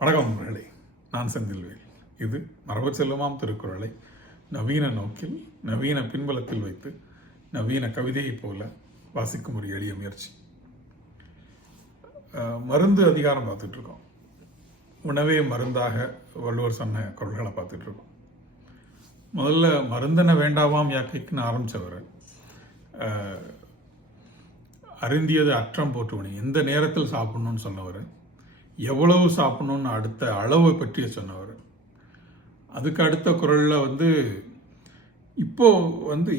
வணக்கம் நண்பர்களே நான் செந்தில்வேல். இது மரபு செல்வமாம் திருக்குறளை நவீன நோக்கில் நவீன பின்பலத்தில் வைத்து நவீன கவிதையைப் போல வாசிக்கும் ஒரு எளிய முயற்சி. மருந்து அதிகாரம் பார்த்துட்டு இருக்கோம் உணவே மருந்தாக வள்ளுவர் சொன்ன குரல்களை பார்த்துட்டு இருக்கோம் முதல்ல மருந்தன வேண்டாவாம் யாக்கைக்குன்னு ஆரம்பித்தவர் அருந்தியது அற்றம் போற்றுவனி எந்த நேரத்தில் சாப்பிடணும்னு சொன்னவர். எவ்வளவு சாப்பிடணும்னு அடுத்த அளவை பற்றிய சொன்னவர். அதுக்கு அடுத்த குரலில் வந்து இப்போது வந்து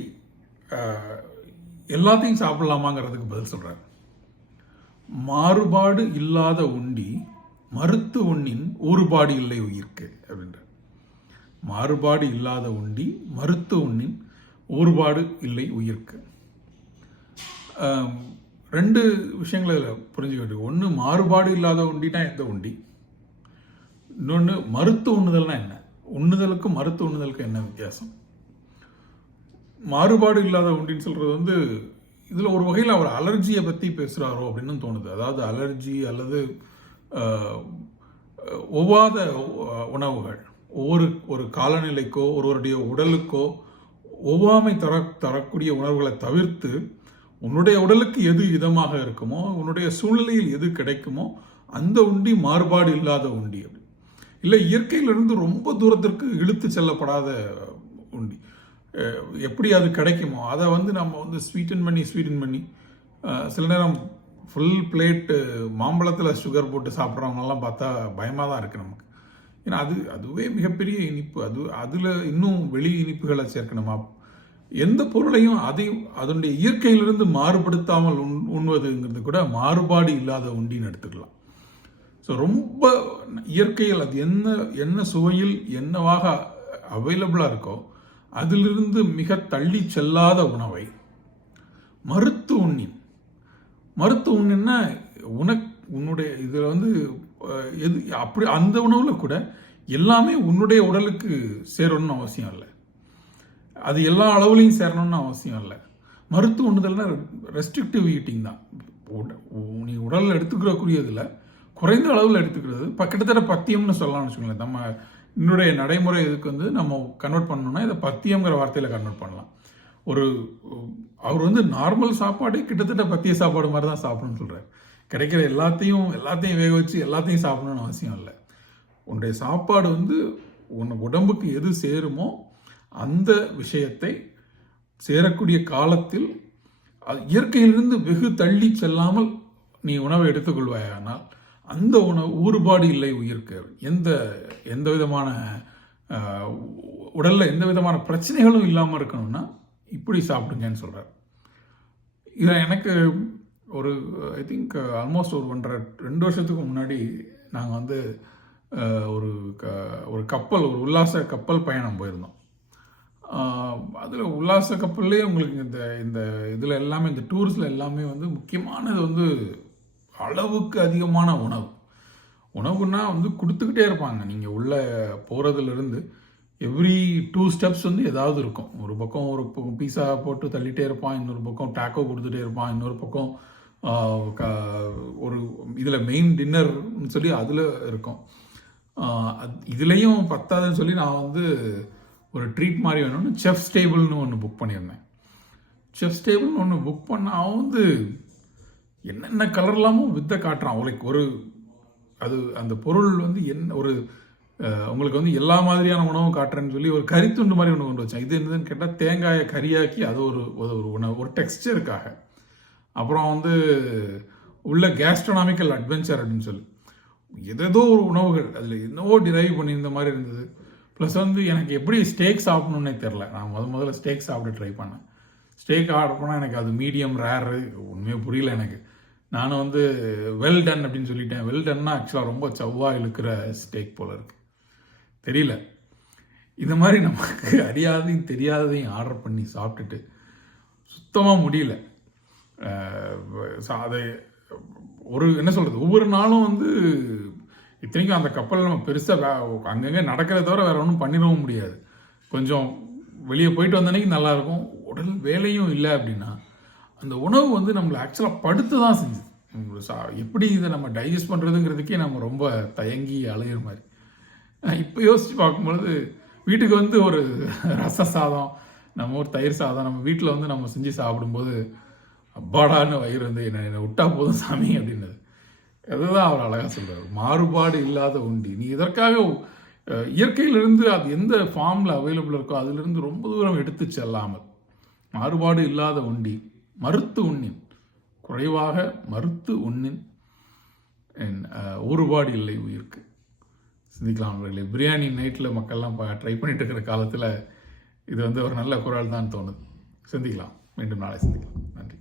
எல்லாத்தையும் சாப்பிடலாமாங்கிறதுக்கு பதில் சொல்கிறார் மாறுபாடு இல்லாத உண்டி மருத்து உண்ணின் ஊறுபாடு இல்லை உயிர்க்கு அப்படின்ற மாறுபாடு இல்லாத உண்டி மருத்து உண்ணின் ஊறுபாடு இல்லை உயிர்க்கு. ரெண்டு விஷயங்களை இதில் புரிஞ்சுக்க வேண்டிய ஒன்று மாறுபாடு இல்லாத உண்டினா எந்த உண்டி? இன்னொன்று மருத்துவ உண்ணுதல்னா என்ன? உண்ணுதலுக்கும் மருத்துவ உண்ணுதலுக்கும் என்ன வித்தியாசம்? மாறுபாடு இல்லாத உண்டின்னு சொல்கிறது வந்து இதில் ஒரு வகையில் அவர் அலர்ஜியை பற்றி பேசுகிறாரோ அப்படின்னு தோணுது. அதாவது அலர்ஜி அல்லது ஒவ்வாத உணவுகள் ஒவ்வொரு ஒரு காலநிலைக்கோ ஒருவருடைய உடலுக்கோ ஒவ்வாமை தர தரக்கூடிய உணவுகளை தவிர்த்து உன்னுடைய உடலுக்கு எது இதமாக இருக்குமோ உன்னுடைய சூழ்நிலையில் எது கிடைக்குமோ அந்த உண்டி மாறுபாடு இல்லாத உண்டி அப்படி. இல்லை இயற்கையிலிருந்து ரொம்ப தூரத்திற்கு இழுத்து செல்லப்படாத உண்டி. எப்படி அது கிடைக்குமோ அதை வந்து நம்ம வந்து ஸ்வீட்டன் பண்ணி ஸ்வீட்டன் பண்ணி சில நேரம் ஃபுல் பிளேட்டு மாம்பழத்தில் சுகர் போட்டு சாப்பிட்றவங்கலாம் பார்த்தா பயமாக தான் இருக்குது நமக்கு. ஏன்னா அது அதுவே மிகப்பெரிய இனிப்பு. அது அதில் இன்னும் வெளி இனிப்புகளை சேர்க்கணுமா? எந்த பொருளையும் அதை அதனுடைய இயற்கையிலிருந்து மாறுபடுத்தாமல் உண் உண்வதுங்கிறது கூட மாறுபாடு இல்லாத உண்டின்னு எடுத்துக்கலாம். ஸோ ரொம்ப இயற்கையில் அது என்ன என்ன சுவையில் என்னவாக அவைலபிளாக இருக்கோ அதிலிருந்து மிக தள்ளி செல்லாத உணவை. மருத்து உண்ணின். மருத்து உண்ணின்னா உனக் உன்னுடைய இதில் வந்து எது அப்படி அந்த உணவில் கூட எல்லாமே உன்னுடைய உடலுக்கு சேரணும்னு அவசியம் இல்லை. அது எல்லா அளவுலையும் சேரணும்னு அவசியம் இல்லை. மருத்துவ உண்ணுதல்னா ரெஸ்ட்ரிக்டிவ் ஈட்டிங் தான். உ- நீ உடலில் எடுத்துக்கிறக்கூடியதில் குறைந்த அளவில் எடுத்துக்கிறது. இப்போ கிட்டத்தட்ட பத்தியம்னு சொல்லலாம்னு வச்சுக்கோங்களேன். நம்ம என்னுடைய நடைமுறை இதுக்கு வந்து நம்ம கன்வெர்ட் பண்ணணும்னா இதை பத்தியங்கிற வார்த்தையில் கன்வெர்ட் பண்ணலாம். ஒரு அவர் வந்து நார்மல் சாப்பாடு கிட்டத்தட்ட பத்திய சாப்பாடு மாதிரி தான் சாப்பிடணும்னு சொல்கிறார் கிடைக்கிற எல்லாத்தையும் எல்லாத்தையும் வேக வச்சு எல்லாத்தையும் சாப்பிடணும்னு அவசியம் இல்லை. உன்னுடைய சாப்பாடு வந்து உன் உடம்புக்கு எது சேருமோ அந்த விஷயத்தை சேரக்கூடிய காலத்தில் அது இயற்கையிலிருந்து வெகு தள்ளி செல்லாமல் நீ உணவை எடுத்துக்கொள்வாயானால் அந்த உணவு ஊறுபாடு இல்லை உயிர்க்கு. எந்த எந்த விதமான உடலில் எந்த விதமான பிரச்சனைகளும் இல்லாமல் இருக்கணும்னா இப்படி சாப்பிடுங்கன்னு சொல்கிறார் இதில் எனக்கு ஒரு ஐ திங்க் ஆல்மோஸ்ட் ஒரு ஒன்றரை ரெண்டு வருஷத்துக்கு முன்னாடி நாங்கள் வந்து ஒரு க ஒரு கப்பல் ஒரு உல்லாச கப்பல் பயணம் போயிருந்தோம். அதில் உல்லாச கப்பல்லே உங்களுக்கு இந்த இந்த இதில் எல்லாமே இந்த டூர்ஸில் எல்லாமே வந்து முக்கியமானது வந்து அளவுக்கு அதிகமான உணவு. உணவுன்னா வந்து கொடுத்துக்கிட்டே இருப்பாங்க. நீங்கள் உள்ளே போகிறதுலேருந்து எவ்ரி டூ ஸ்டெப்ஸ் வந்து ஏதாவது இருக்கும். ஒரு பக்கம் ஒரு பீஸா போட்டு தள்ளிகிட்டே இருப்பான் இன்னொரு பக்கம் டேக்கோ கொடுத்துட்டே இருப்பான் இன்னொரு பக்கம் க- ஒரு இதில் மெயின் டின்னர்னு சொல்லி அதில் இருக்கும். அது- இதுலேயும் பத்தாதுன்னு சொல்லி நான் வந்து ஒரு ட்ரீட் மாதிரி வேணும்னு செஃப் டேபிள்னு ஒன்று புக் பண்ணியிருந்தேன். செஃப் டேபிள்னு ஒன்று புக் பண்ண அவன் வந்து என்னென்ன கலர்லாமோ வித்த காட்டுறான். அவளுக்கு ஒரு அது அந்த பொருள் வந்து என்ன ஒரு உங்களுக்கு வந்து எல்லா மாதிரியான உணவும் காட்டுறேன்னு சொல்லி ஒரு கறித்துண்டு மாதிரி ஒன்று கொண்டு வச்சேன். இது என்னதுன்னு கேட்டால் தேங்காயை கறியாக்கி அது ஒரு ஒரு உணவு ஒரு டெக்ஸ்டருக்காக அப்புறம் வந்து உள்ள கேஸ்ட்ரோனாமிக்கல் அட்வென்ச்சர் அப்படின்னு சொல்லி. எதேதோ ஒரு உணவுகள் அதில் என்னவோ டிரைவ் பண்ணியிருந்த மாதிரி இருந்தது. ப்ளஸ் வந்து எனக்கு எப்படி ஸ்டேக் சாப்பிடணுன்னே தெரில நான் முத முதல்ல ஸ்டேக் சாப்பிட ட்ரை பண்ணேன். ஸ்டேக் ஆர்டர் பண்ணால் எனக்கு அது மீடியம் ரேரு உண்மையாக புரியல எனக்கு. நான் வந்து வெல் டன் அப்படின்னு சொல்லிட்டேன். வெல் டன்னா ஆக்சுவலாக ரொம்ப சவ்வா இழுக்கிற ஸ்டேக் போல் இருக்கு. தெரியல. இந்த மாதிரி நமக்கு அறியாததையும் தெரியாததையும் ஆர்டர் பண்ணி சாப்பிட்டுட்டு சுத்தமாக முடியல. அதை ஒரு என்ன சொல்கிறது ஒவ்வொரு நாளும் வந்து இத்தனைக்கும் அந்த கப்பல் நம்ம பெருசாக அங்கங்கே நடக்கிறத தவிர வேறு ஒன்றும் பண்ணிடவும் முடியாது. கொஞ்சம் வெளியே போயிட்டு வந்த அன்னைக்கு உடல் வேலையும் இல்லை அப்படின்னா அந்த உணவு வந்து நம்மளை ஆக்சுவலாக படுத்து தான் செஞ்சுது சா எப்படி இதை நம்ம டைஜஸ்ட் பண்ணுறதுங்கிறதுக்கே நம்ம ரொம்ப தயங்கி அலையிற மாதிரி. இப்போ யோசித்து பார்க்கும்பொழுது வீட்டுக்கு வந்து ஒரு ரச சாதம் நம்ம ஒரு தயிர் சாதம் நம்ம வீட்டில் வந்து நம்ம செஞ்சு சாப்பிடும்போது அப்பாடான்னு வயிறு வந்து என்ன என்னை விட்டா போதும் சாமி அப்படின்னது. அதுதான் அவர் அழகாக சொல்கிறார் மாறுபாடு இல்லாத உண்டி. நீ இதற்காக இயற்கையிலிருந்து அது எந்த ஃபார்மில் அவைலபிள் இருக்கோ அதிலிருந்து ரொம்ப தூரம் எடுத்து செல்லாமல் மாறுபாடு இல்லாத உண்டி மறுத்து உண்ணின் குறைவாக மறுத்து உண்ணின் என் இல்லை உயிருக்கு. சிந்திக்கலாம் அவர்களே. பிரியாணி நைட்டில் மக்கள்லாம் ட்ரை பண்ணிட்டு இருக்கிற காலத்தில் இது வந்து ஒரு நல்ல குரல் தான் தோணுது. சிந்திக்கலாம். மீண்டும் நாளை சிந்திக்கலாம். நன்றி.